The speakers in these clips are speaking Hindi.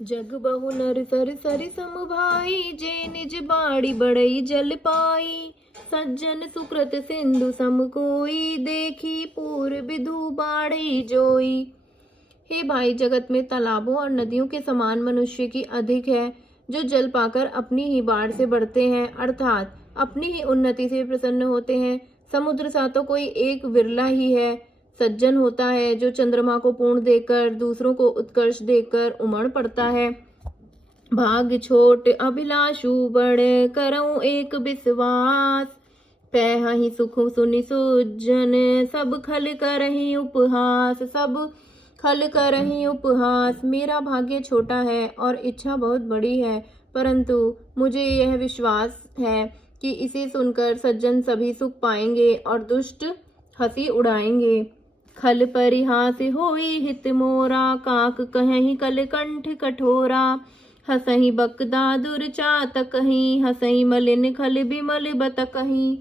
जग बहु नर सर सरि समभाई, जे निज बाड़ी बड़ई जल पाई। सज्जन सुकृत सिंधु सम कोई, देखी पूर विधु बाड़ी जोई। हे भाई, जगत में तालाबों और नदियों के समान मनुष्य की अधिक है, जो जल पाकर अपनी ही बाढ़ से बढ़ते हैं, अर्थात अपनी ही उन्नति से प्रसन्न होते हैं। समुद्र सा तो कोई एक विरला ही है। सज्जन होता है जो चंद्रमा को पूर्ण देकर, दूसरों को उत्कर्ष देकर उमड़ पड़ता है। भाग्य छोट अभिलाषु बड़े, करऊं एक विश्वास। पैहि सुख सुनि सुजन, सब खल करहि उपहास। सब खल करहि उपहास। मेरा भाग्य छोटा है और इच्छा बहुत बड़ी है, परंतु मुझे यह विश्वास है कि इसे सुनकर सज्जन सभी सुख पाएंगे और दुष्ट हंसी उड़ाएंगे। खल परिहास होई हित मोरा, काक कहि कल कंठ कठोरा। हसहि बकदादुर चातकहि, हसहि मलिन खल बिमल बतकहि।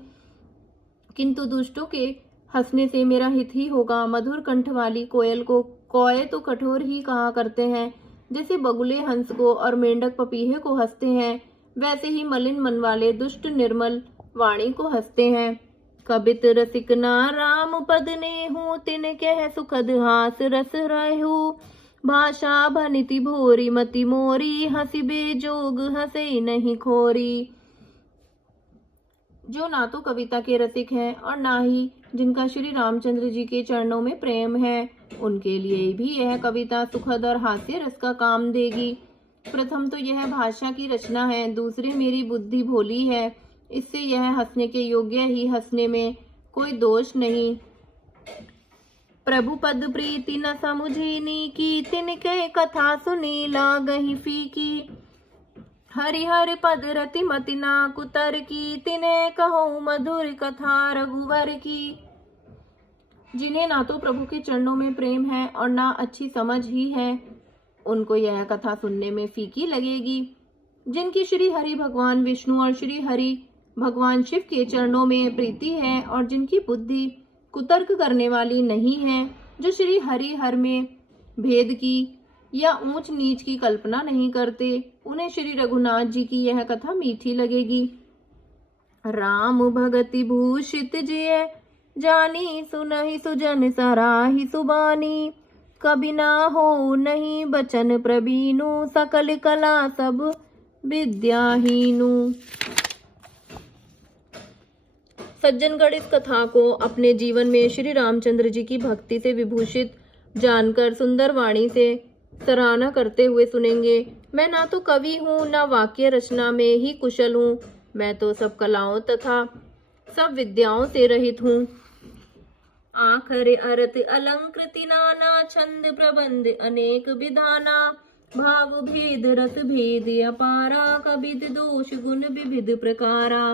किंतु दुष्टों के हंसने से मेरा हित ही होगा। मधुर कंठ वाली कोयल को कौए तो कठोर ही कहा करते हैं, जैसे बगुले हंस को और मेंढक पपीहे को हंसते हैं, वैसे ही मलिन मन वाले दुष्ट निर्मल वाणी को हंसते हैं। कबित रसिक ना राम पद नेहु, तिन कह सुखद हास रस रहु। भाषा भनिति भोरी मति मोरी, हंसी बेजोग हंसे नहीं खोरी। जो ना तो कविता के रसिक हैं और ना ही जिनका श्री रामचंद्र जी के चरणों में प्रेम है, उनके लिए भी यह कविता सुखद और हास्य रस का काम देगी। प्रथम तो यह भाषा की रचना है, दूसरी मेरी बुद्धि भोली है, इससे यह हंसने के योग्य ही, हंसने में कोई दोष नहीं। प्रभु पद प्रीति न समुझीनी की, तिनके कथा सुनी लागहि फीकी। हरिहर पद रति मति ना कुतर की, तिन्हें कहो मधुर कथा रघुवर की। जिन्हें ना तो प्रभु के चरणों में प्रेम है और ना अच्छी समझ ही है, उनको यह कथा सुनने में फीकी लगेगी। जिनकी श्री हरि भगवान विष्णु और श्री हरि भगवान शिव के चरणों में प्रीति है और जिनकी बुद्धि कुतर्क करने वाली नहीं है, जो श्री हरि हर में भेद की या ऊंच नीच की कल्पना नहीं करते, उन्हें श्री रघुनाथ जी की यह कथा मीठी लगेगी। राम भगति भूषित जिय, जानी सुनहि सुजन सराहि सुबानी। कभी ना हो नहीं बचन प्रबीनु, सकल कला सब विद्याहीनु। सज्जनगण इस कथा को अपने जीवन में श्री रामचंद्र जी की भक्ति से विभूषित जानकर सुंदर वाणी से सराहना करते हुए सुनेंगे। मैं ना तो कवि हूँ, ना वाक्य रचना में ही कुशल हूँ, मैं तो सब कलाओं तथा सब विद्याओं से रहित हूँ। आखर अर्थ अलंकृति नाना, छंद प्रबंध अनेक विधाना। भाव भेद रस भेद अपारा, कविद दोष गुण विविध प्रकारा।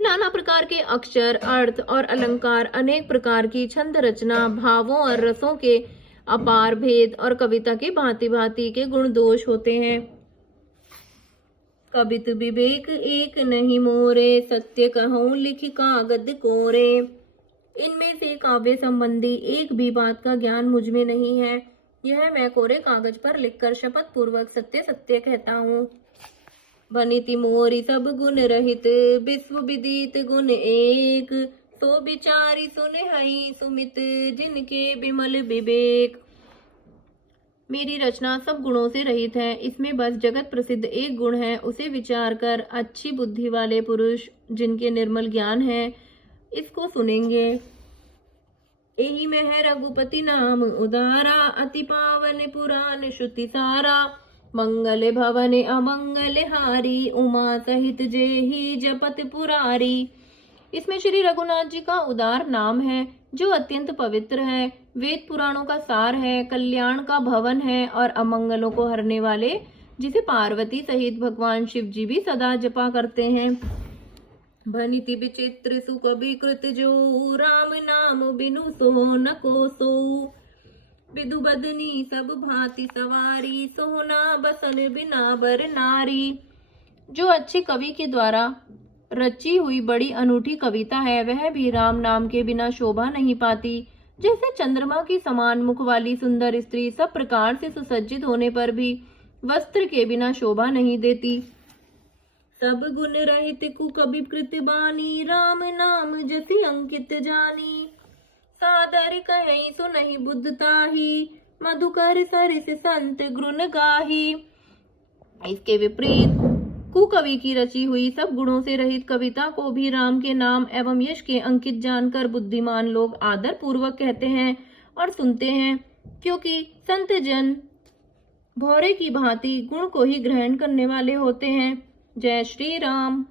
नाना प्रकार के अक्षर, अर्थ और अलंकार, अनेक प्रकार की छंद रचना, भावों और रसों के अपार भेद और कविता के भांति भांति के गुण दोष होते हैं। कवित विवेक एक नहीं मोरे, सत्य कहूँ लिखि कागद कोरे। इनमें से काव्य संबंधी एक भी बात का ज्ञान मुझ में नहीं है, यह मैं कोरे कागज पर लिखकर शपथ पूर्वक सत्य सत्य कहता हूँ। बनिति मोरी सब गुण रहित, विश्व विदित गुण एक। तो विचारी सुने हई सुमित, जिनके विमल विवेक। मेरी रचना सब गुणों से रहित है, इसमें बस जगत प्रसिद्ध एक गुण है, उसे विचार कर अच्छी बुद्धि वाले पुरुष जिनके निर्मल ज्ञान है, इसको सुनेंगे। यही में है रघुपति नाम उदारा, अति पावन पुराण श्रुति सारा। मंगल भवन अमंगल हारी, उमा सहित जेहि जपत पुरारी। इसमें श्री रघुनाथ जी का उदार नाम है, जो अत्यंत पवित्र है, वेद पुराणों का सार है, कल्याण का भवन है और अमंगलों को हरने वाले, जिसे पार्वती सहित भगवान शिव जी भी सदा जपा करते हैं। भनिति विचित्र सुख विकृत जो, राम नाम बिनु सो न को सो। विदु बदनी सब भांति सवारी, सोना बसन बिना बर नारी। जो अच्छे कवि के द्वारा रची हुई बड़ी अनूठी कविता है, वह भी राम नाम के बिना शोभा नहीं पाती। जैसे चंद्रमा की समान मुख वाली सुंदर स्त्री सब प्रकार से सुसज्जित होने पर भी वस्त्र के बिना शोभा नहीं देती। सब गुण रहित कुकवि कृत बानी, राम नाम जसि अंकित जानी। सादर कहीं सुनहि बुद्ध ताही, मधुकर सरिस संत गुण गाही। इसके विपरीत कुकवि की रची हुई सब गुणों से रहित कविता को भी राम के नाम एवं यश के अंकित जानकर बुद्धिमान लोग आदर पूर्वक कहते हैं और सुनते हैं, क्योंकि संत जन भौरे की भांति गुण को ही ग्रहण करने वाले होते हैं। जय श्री राम।